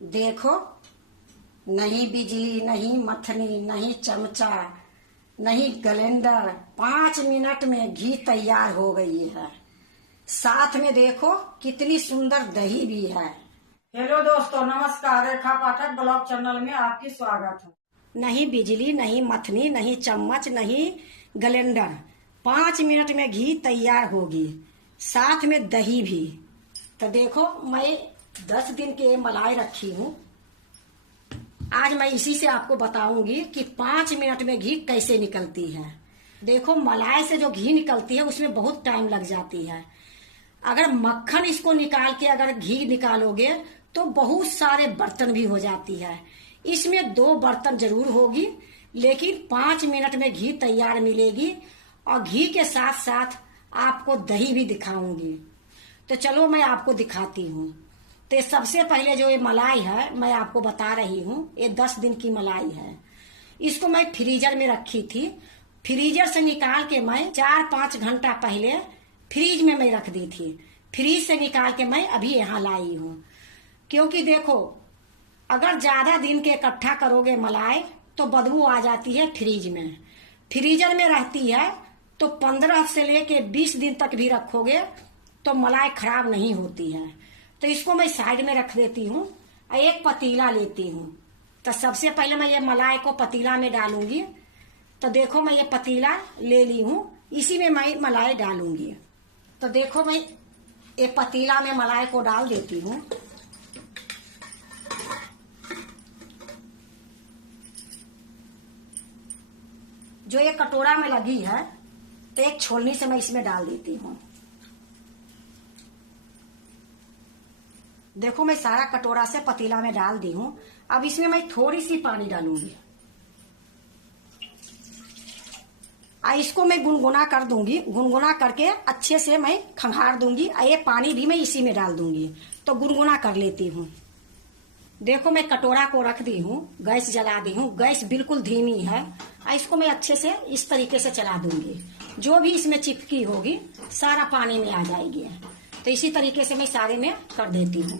देखो, नहीं बिजली, नहीं मथनी, नहीं चमचा, नहीं ग्राइंडर, 5 मिनट में घी तैयार हो गई है। साथ में देखो कितनी सुंदर दही भी है। हेलो दोस्तों, नमस्कार। रेखा पाठक ब्लॉग चैनल में आपकी स्वागत है। नहीं बिजली, नहीं मथनी, नहीं चम्मच, नहीं ग्राइंडर, 5 मिनट में घी तैयार होगी, साथ में दही भी। तो देखो, मैं 10 दिन के मलाई रखी हूँ। आज मैं इसी से आपको बताऊंगी कि 5 मिनट में घी कैसे निकलती है। देखो, मलाई से जो घी निकलती है उसमें बहुत टाइम लग जाती है। अगर मक्खन इसको निकाल के अगर घी निकालोगे तो बहुत सारे बर्तन भी हो जाती है। इसमें 2 बर्तन जरूर होगी, लेकिन 5 मिनट में घी तैयार मिलेगी। और घी के साथ साथ आपको दही भी दिखाऊंगी। तो चलो मैं आपको दिखाती हूँ। तो सबसे पहले जो ये मलाई है मैं आपको बता रही हूँ, ये 10 दिन की मलाई है। इसको मैं फ्रीजर में रखी थी। फ्रीजर से निकाल के मैं 4-5 घंटा पहले फ्रीज में मैं रख दी थी। फ्रीज से निकाल के मैं अभी यहाँ लाई हूँ। क्योंकि देखो, अगर ज्यादा दिन के इकट्ठा करोगे मलाई तो बदबू आ जाती है फ्रीज में। फ्रीजर में रहती है तो 15 से लेके 20 दिन तक भी रखोगे तो मलाई खराब नहीं होती है। तो इसको मैं साइड में रख देती हूँ। एक पतीला लेती हूँ। तो सबसे पहले मैं ये मलाई को पतीला में डालूंगी। तो देखो, मैं ये पतीला ले ली हूँ, इसी में मैं मलाई डालूंगी। तो देखो, मैं ये पतीला में मलाई को डाल देती हूँ। जो ये कटोरा में लगी है तो एक छोलनी से मैं इसमें डाल देती हूँ। देखो, मैं सारा कटोरा से पतीला में डाल दी हूँ। अब इसमें मैं थोड़ी सी पानी डालूंगी। इसको मैं गुनगुना कर दूंगी। गुनगुना करके अच्छे से मैं खंगार दूंगी। ये पानी भी मैं इसी में डाल दूंगी। तो गुनगुना कर लेती हूँ। देखो, मैं कटोरा को रख दी हूँ, गैस जला दी हूँ। गैस बिल्कुल धीमी है। इसको मैं अच्छे से इस तरीके से चला दूंगी। जो भी इसमें चिपकी होगी सारा पानी में आ जाएगी। तो इसी तरीके से मैं सारे में कर देती हूँ।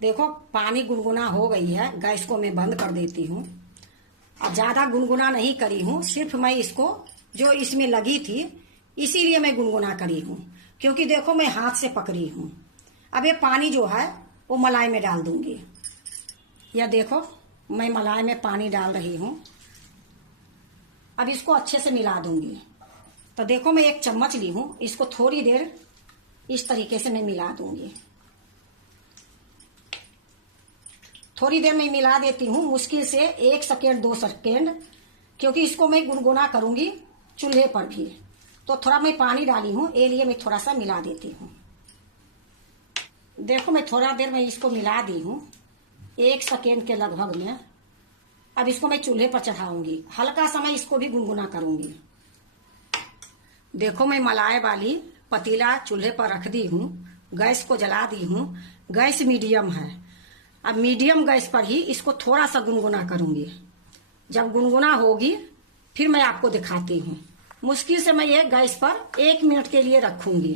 देखो, पानी गुनगुना हो गई है। गैस को मैं बंद कर देती हूँ। अब ज्यादा गुनगुना नहीं करी हूँ, सिर्फ मैं इसको जो इसमें लगी थी इसीलिए मैं गुनगुना करी हूँ। क्योंकि देखो, मैं हाथ से पकड़ी हूँ। अब ये पानी जो है वो मलाई में डाल दूंगी। यह देखो, मैं मलाई में पानी डाल रही हूँ। अब इसको अच्छे से मिला दूंगी। तो देखो, मैं एक चम्मच ली हूँ, इसको थोड़ी देर इस तरीके से मैं मिला दूंगी। थोड़ी देर में मिला देती हूँ, मुश्किल से 1 सेकेंड 2 सेकेंड, क्योंकि इसको मैं गुनगुना करूंगी चूल्हे पर भी। तो थोड़ा मैं पानी डाली हूँ, ये लिए मैं थोड़ा सा मिला देती हूँ। देखो, मैं थोड़ा देर में इसको मिला दी हूँ, 1 सेकेंड के लगभग में। अब इसको मैं चूल्हे पर चढ़ाऊंगी। हल्का सा मैं इसको भी गुनगुना करूंगी। देखो, मैं मलाई वाली पतीला चूल्हे पर रख दी हूँ। गैस को जला दी हूँ। गैस मीडियम है। अब मीडियम गैस पर ही इसको थोड़ा सा गुनगुना करूंगी। जब गुनगुना होगी फिर मैं आपको दिखाती हूँ। मुश्किल से मैं ये गैस पर 1 मिनट के लिए रखूंगी।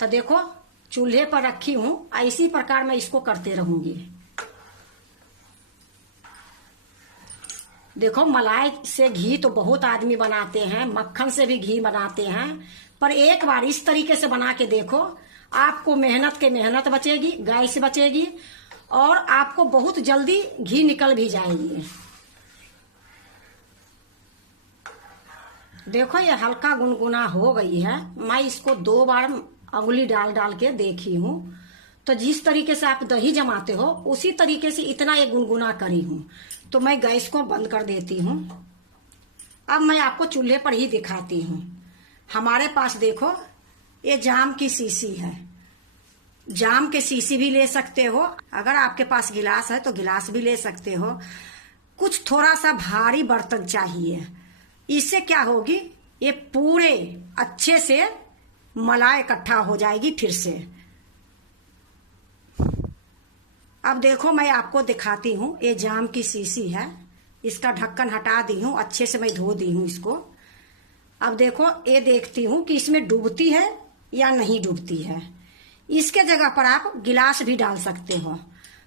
तो देखो, चूल्हे पर रखी हूँ। इसी प्रकार मैं इसको करते रहूंगी। देखो, मलाई से घी तो बहुत आदमी बनाते हैं, मक्खन से भी घी बनाते हैं, पर एक बार इस तरीके से बना के देखो। आपको मेहनत के मेहनत बचेगी, गैस बचेगी, और आपको बहुत जल्दी घी निकल भी जाएगी। देखो, ये हल्का गुनगुना हो गई है। मैं इसको 2 बार अंगुली डाल डाल के देखी हूँ। तो जिस तरीके से आप दही जमाते हो उसी तरीके से इतना ये गुनगुना करी हूँ। तो मैं गैस को बंद कर देती हूँ। अब मैं आपको चूल्हे पर ही दिखाती हूँ। हमारे पास देखो, ये जाम की शीशी है। जाम के शीशी भी ले सकते हो। अगर आपके पास गिलास है तो गिलास भी ले सकते हो। कुछ थोड़ा सा भारी बर्तन चाहिए। इससे क्या होगी, ये पूरे अच्छे से मलाई इकट्ठा हो जाएगी फिर से। अब देखो, मैं आपको दिखाती हूँ। ये जाम की शीशी है। इसका ढक्कन हटा दी हूँ, अच्छे से मैं धो दी हूँ इसको। अब देखो, ये देखती हूँ कि इसमें डूबती है या नहीं डूबती है। इसके जगह पर आप गिलास भी डाल सकते हो।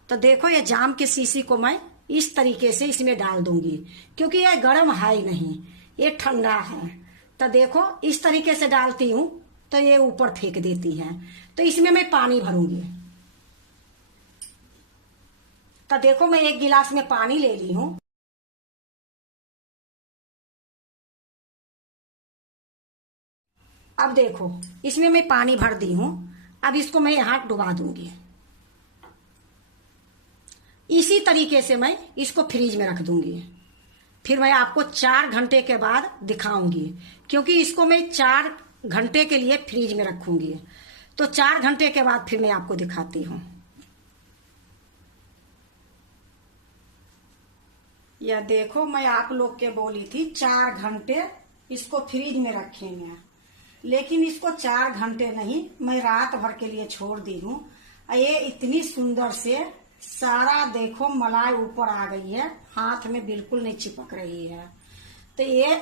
तो देखो ये जाम के शीशी को मैं इस तरीके से इसमें डाल दूंगी, क्योंकि ये गर्म है ही नहीं, ये ठंडा है। तो देखो इस तरीके से डालती हूँ तो ये ऊपर फेंक देती है। तो इसमें मैं पानी भरूंगी। तो देखो मैं एक गिलास में पानी ले ली हूँ। अब देखो इसमें मैं पानी भर दी हूँ। अब इसको मैं यहाँ डुबा दूंगी। इसी तरीके से मैं इसको फ्रीज में रख दूंगी। फिर मैं आपको 4 घंटे के बाद दिखाऊंगी, क्योंकि इसको मैं 4 घंटे के लिए फ्रीज में रखूंगी। तो 4 घंटे के बाद फिर मैं आपको दिखाती हूँ। यह देखो मैं आप लोग के बोली थी 4 घंटे इसको फ्रीज में रखेंगे, लेकिन इसको 4 घंटे नहीं, मैं रात भर के लिए छोड़ दी हूँ। ये इतनी सुंदर से सारा देखो मलाई ऊपर आ गई है, हाथ में बिल्कुल नहीं चिपक रही है। तो ये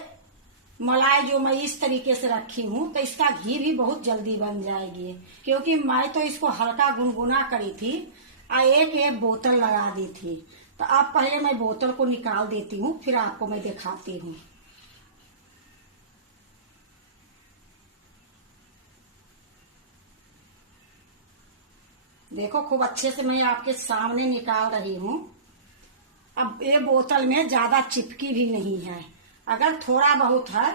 मलाई जो मैं इस तरीके से रखी हूँ, तो इसका घी भी बहुत जल्दी बन जाएगी, क्योंकि मैं तो इसको हल्का गुनगुना करी थी और एक बोतल लगा दी थी। तो अब पहले मैं बोतल को निकाल देती हूँ, फिर आपको मैं दिखाती हूँ। देखो खूब अच्छे से मैं आपके सामने निकाल रही हूँ। अब ये बोतल में ज्यादा चिपकी भी नहीं है, अगर थोड़ा बहुत है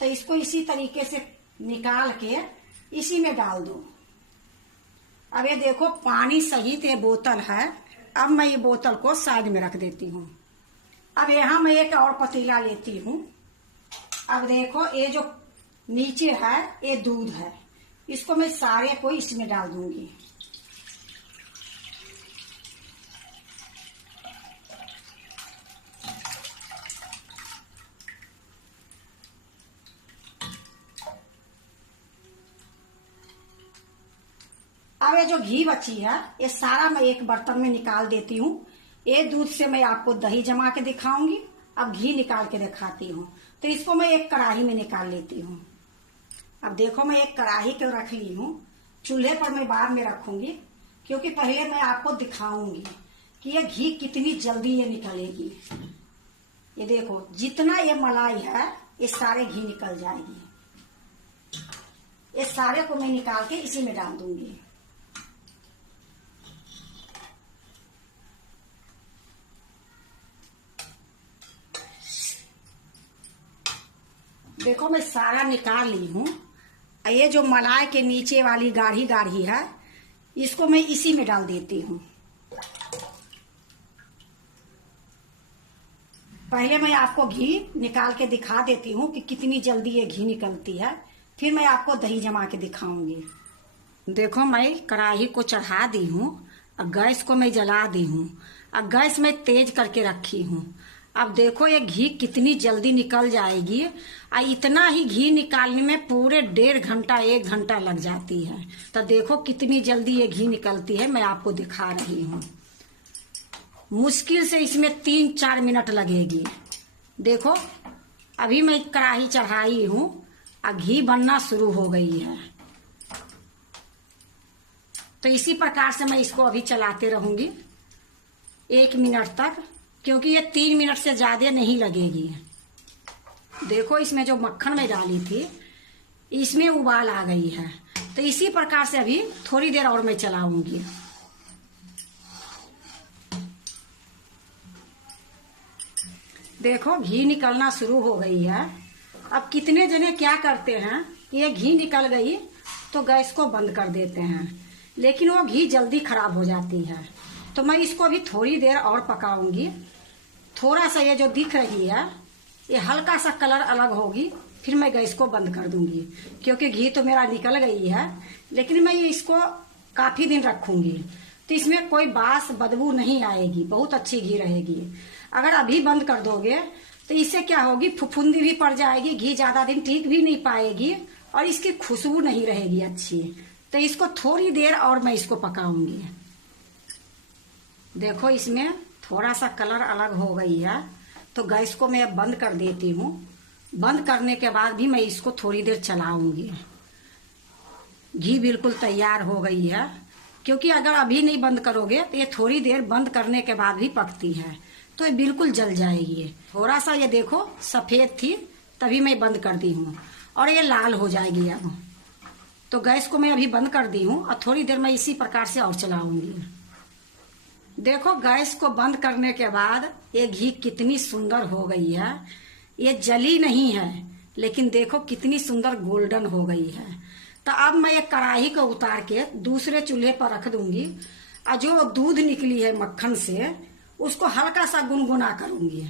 तो इसको इसी तरीके से निकाल के इसी में डाल दो। अब ये देखो पानी सहित ये बोतल है। अब मैं ये बोतल को साइड में रख देती हूँ। अब यहाँ मैं एक और पतीला लेती हूँ। अब देखो ये जो नीचे है ये दूध है, इसको मैं सारे को इसमें डाल दूंगी। अब ये जो घी बची है ये सारा मैं एक बर्तन में निकाल देती हूँ। ये दूध से मैं आपको दही जमा के दिखाऊंगी, अब घी निकाल के दिखाती हूँ। तो इसको मैं एक कढ़ाई में निकाल लेती हूँ। अब देखो मैं एक कढ़ाई को रख ली हूँ, चूल्हे पर मैं बाद में रखूंगी, क्योंकि पहले मैं आपको दिखाऊंगी कि ये घी कितनी जल्दी ये निकलेगी। ये देखो जितना ये मलाई है ये सारे घी निकल जाएगी। ये सारे को मैं निकाल के इसी में डाल दूंगी। देखो मैं सारा निकाल ली हूँ। ये जो मलाई के नीचे वाली गाढ़ी गाढ़ी है इसको मैं इसी में डाल देती हूँ। पहले मैं आपको घी निकाल के दिखा देती हूँ कि कितनी जल्दी ये घी निकलती है, फिर मैं आपको दही जमा के दिखाऊंगी। देखो मैं कढ़ाई को चढ़ा दी हूँ, अब गैस को मैं जला दी हूँ, अब गैस मैं तेज करके रखी हूँ। अब देखो ये घी कितनी जल्दी निकल जाएगी। और इतना ही घी निकालने में पूरे 1.5 घंटा 1 घंटा लग जाती है। तो देखो कितनी जल्दी ये घी निकलती है, मैं आपको दिखा रही हूँ। मुश्किल से इसमें 3-4 मिनट लगेगी। देखो अभी मैं कढ़ाई चढ़ाई हूँ और घी बनना शुरू हो गई है। तो इसी प्रकार से मैं इसको अभी चलाते रहूंगी 1 मिनट तक, क्योंकि ये 3 मिनट से ज्यादा नहीं लगेगी। देखो इसमें जो मक्खन मैं डाली थी इसमें उबाल आ गई है। तो इसी प्रकार से अभी थोड़ी देर और मैं चलाऊंगी। देखो घी निकलना शुरू हो गई है। अब कितने जने क्या करते हैं, ये घी निकल गई तो गैस को बंद कर देते हैं, लेकिन वो घी जल्दी खराब हो जाती है। तो मैं इसको अभी थोड़ी देर और पकाऊंगी। थोड़ा सा ये जो दिख रही है ये हल्का सा कलर अलग होगी, फिर मैं गैस को बंद कर दूंगी, क्योंकि घी तो मेरा निकल गई है, लेकिन मैं इसको काफी दिन रखूंगी तो इसमें कोई बास बदबू नहीं आएगी, बहुत अच्छी घी रहेगी। अगर अभी बंद कर दोगे तो इससे क्या होगी, फुफुंदी भी पड़ जाएगी, घी ज्यादा दिन टिक भी नहीं पाएगी और इसकी खुशबू नहीं रहेगी अच्छी। तो इसको थोड़ी देर और मैं इसको पकाऊंगी। देखो इसमें थोड़ा सा कलर अलग हो गई है, तो गैस को मैं बंद कर देती हूँ। बंद करने के बाद भी मैं इसको थोड़ी देर चलाऊंगी। घी बिल्कुल तैयार हो गई है। क्योंकि अगर अभी नहीं बंद करोगे तो ये थोड़ी देर बंद करने के बाद भी पकती है, तो ये बिल्कुल जल जाएगी। थोड़ा सा ये देखो सफेद थी, तभी मैं बंद कर दी हूँ, और ये लाल हो जाएगी अब। तो गैस को मैं अभी बंद कर दी हूँ और थोड़ी देर मैं इसी प्रकार से और चलाऊंगी। देखो गैस को बंद करने के बाद ये घी कितनी सुंदर हो गई है। ये जली नहीं है, लेकिन देखो कितनी सुंदर गोल्डन हो गई है। तो अब मैं एक कढ़ाई को उतार के दूसरे चूल्हे पर रख दूंगी, और जो दूध निकली है मक्खन से उसको हल्का सा गुनगुना करूंगी।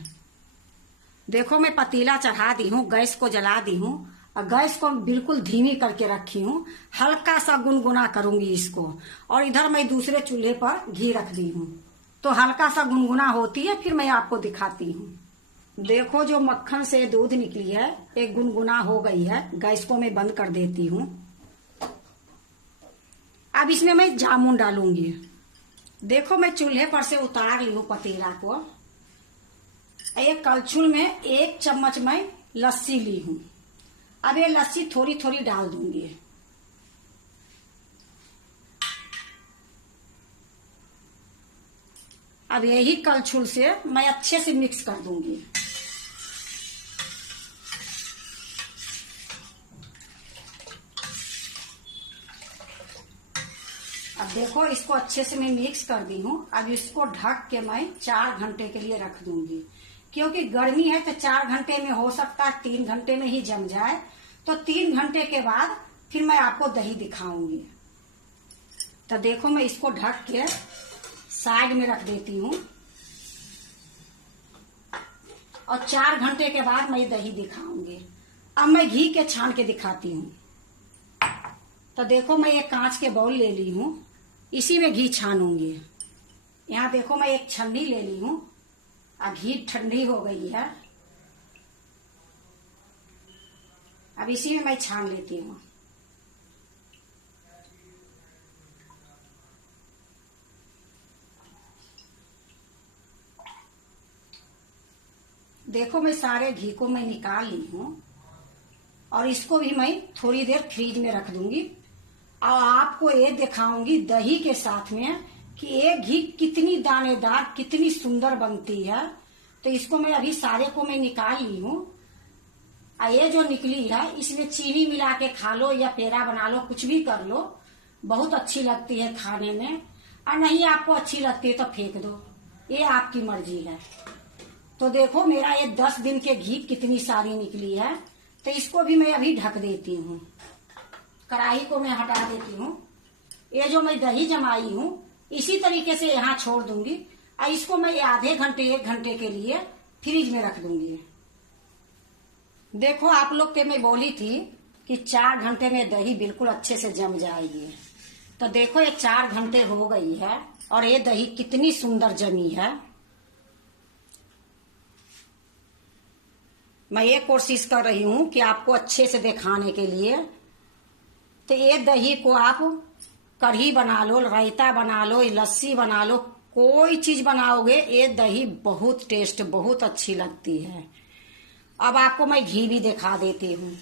देखो मैं पतीला चढ़ा दी हूँ, गैस को जला दी हूँ, और गैस को बिल्कुल धीमी करके रखी हूँ। हल्का सा गुनगुना करूंगी इसको, और इधर मैं दूसरे चूल्हे पर घी रख दी हूँ। तो हल्का सा गुनगुना होती है, फिर मैं आपको दिखाती हूँ। देखो जो मक्खन से दूध निकली है एक गुनगुना हो गई है। गैस को मैं बंद कर देती हूँ। अब इसमें मैं जामुन डालूंगी। देखो मैं चूल्हे पर से उतार ली हूँ पतीला को। एक कलछुल में 1 चम्मच मैं लस्सी ली हूँ। अब ये लस्सी थोड़ी थोड़ी डाल दूंगी। अब यही कलछुल से मैं अच्छे से मिक्स कर दूंगी। अब देखो इसको अच्छे से मैं मिक्स कर दी हूँ। अब इसको ढक के मैं 4 घंटे के लिए रख दूंगी। क्योंकि गर्मी है तो 4 घंटे में हो सकता है 3 घंटे में ही जम जाए। तो 3 घंटे के बाद फिर मैं आपको दही दिखाऊंगी। तो देखो मैं इसको ढक के साइड में रख देती हूँ, और 4 घंटे के बाद मैं दही दिखाऊंगी। अब मैं घी के छान के दिखाती हूँ। तो देखो मैं एक कांच के बाउल ले ली हूँ, इसी में घी छानूंगी। यहाँ देखो मैं एक छन्नी ले ली हूँ, अब घी ठंडी हो गई है। अब इसी में मैं छान लेती हूँ। देखो मैं सारे घी को मैं निकाल ली हूँ, और इसको भी मैं थोड़ी देर फ्रीज में रख दूंगी। और आपको ये दिखाऊंगी दही के साथ में कि ये घी कितनी दानेदार कितनी सुंदर बनती है। तो इसको मैं अभी सारे को मैं निकाल ली हूँ। ये जो निकली है इसमें चीनी मिला के खा लो या पेड़ा बना लो, कुछ भी कर लो, बहुत अच्छी लगती है खाने में। और नहीं आपको अच्छी लगती है तो फेंक दो, ये आपकी मर्जी है। तो देखो मेरा ये 10 दिन के घी कितनी सारी निकली है। तो इसको भी मैं अभी ढक देती हूँ। कढ़ाई को मैं हटा देती हूँ। ये जो मैं दही जमाई हूँ इसी तरीके से यहाँ छोड़ दूंगी, और इसको मैं आधे घंटे 1 घंटे के लिए फ्रिज में रख दूंगी। देखो आप लोग के मैं बोली थी कि 4 घंटे में दही बिल्कुल अच्छे से जम जाएगी। तो देखो ये 4 घंटे हो गई है, और ये दही कितनी सुंदर जमी है। मैं ये कोशिश कर रही हूँ कि आपको अच्छे से दिखाने के लिए। तो ये दही को आप कढ़ी बना लो, रायता बना लो, लस्सी बना लो, कोई चीज बनाओगे ये दही बहुत टेस्ट बहुत अच्छी लगती है। अब आपको मैं घी भी दिखा देती हूँ।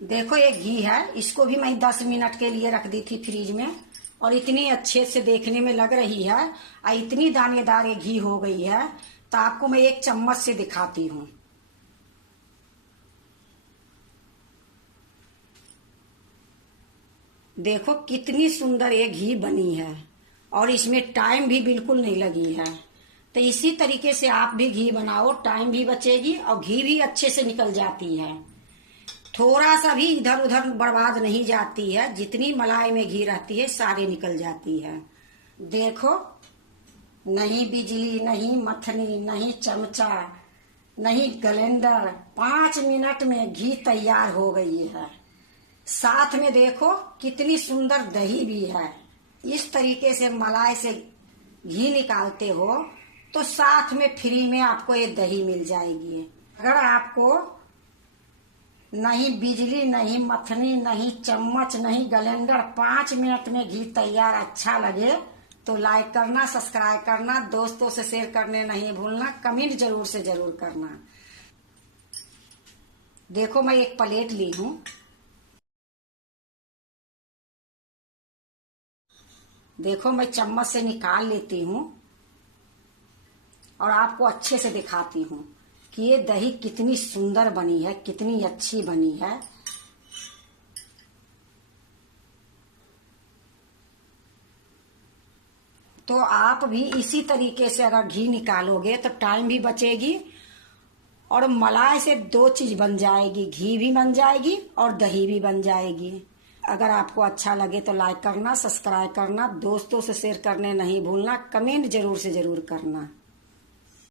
देखो ये घी है, इसको भी मैं 10 मिनट के लिए रख दी थी फ्रिज में, और इतनी अच्छे से देखने में लग रही है, और इतनी दानेदार ये घी हो गई है। तो आपको मैं 1 चम्मच से दिखाती हूँ। देखो कितनी सुंदर ये घी बनी है, और इसमें टाइम भी बिल्कुल नहीं लगी है। तो इसी तरीके से आप भी घी बनाओ, टाइम भी बचेगी और घी भी अच्छे से निकल जाती है। थोड़ा सा भी इधर उधर बर्बाद नहीं जाती है। जितनी मलाई में घी रहती है सारी निकल जाती है। देखो नहीं बिजली, नहीं मथनी, नहीं चमचा, नहीं ग्राइंडर, 5 मिनट में घी तैयार हो गई है। साथ में देखो कितनी सुंदर दही भी है। इस तरीके से मलाई से घी निकालते हो तो साथ में फ्री में आपको ये दही मिल जाएगी। अगर आपको नहीं बिजली, नहीं मथनी, नहीं चम्मच, नहीं ग्राइंडर, 5 मिनट में घी तैयार अच्छा लगे तो लाइक करना, सब्सक्राइब करना, दोस्तों से शेयर करने नहीं भूलना, कमेंट जरूर से जरूर करना। देखो मैं एक प्लेट ली हूँ, देखो मैं चम्मच से निकाल लेती हूँ और आपको अच्छे से दिखाती हूँ कि ये दही कितनी सुंदर बनी है, कितनी अच्छी बनी है। तो आप भी इसी तरीके से अगर घी निकालोगे तो टाइम भी बचेगी और मलाई से दो चीज बन जाएगी, घी भी बन जाएगी और दही भी बन जाएगी। अगर आपको अच्छा लगे तो लाइक करना, सब्सक्राइब करना, दोस्तों से शेयर करने नहीं भूलना, कमेंट जरूर से जरूर करना।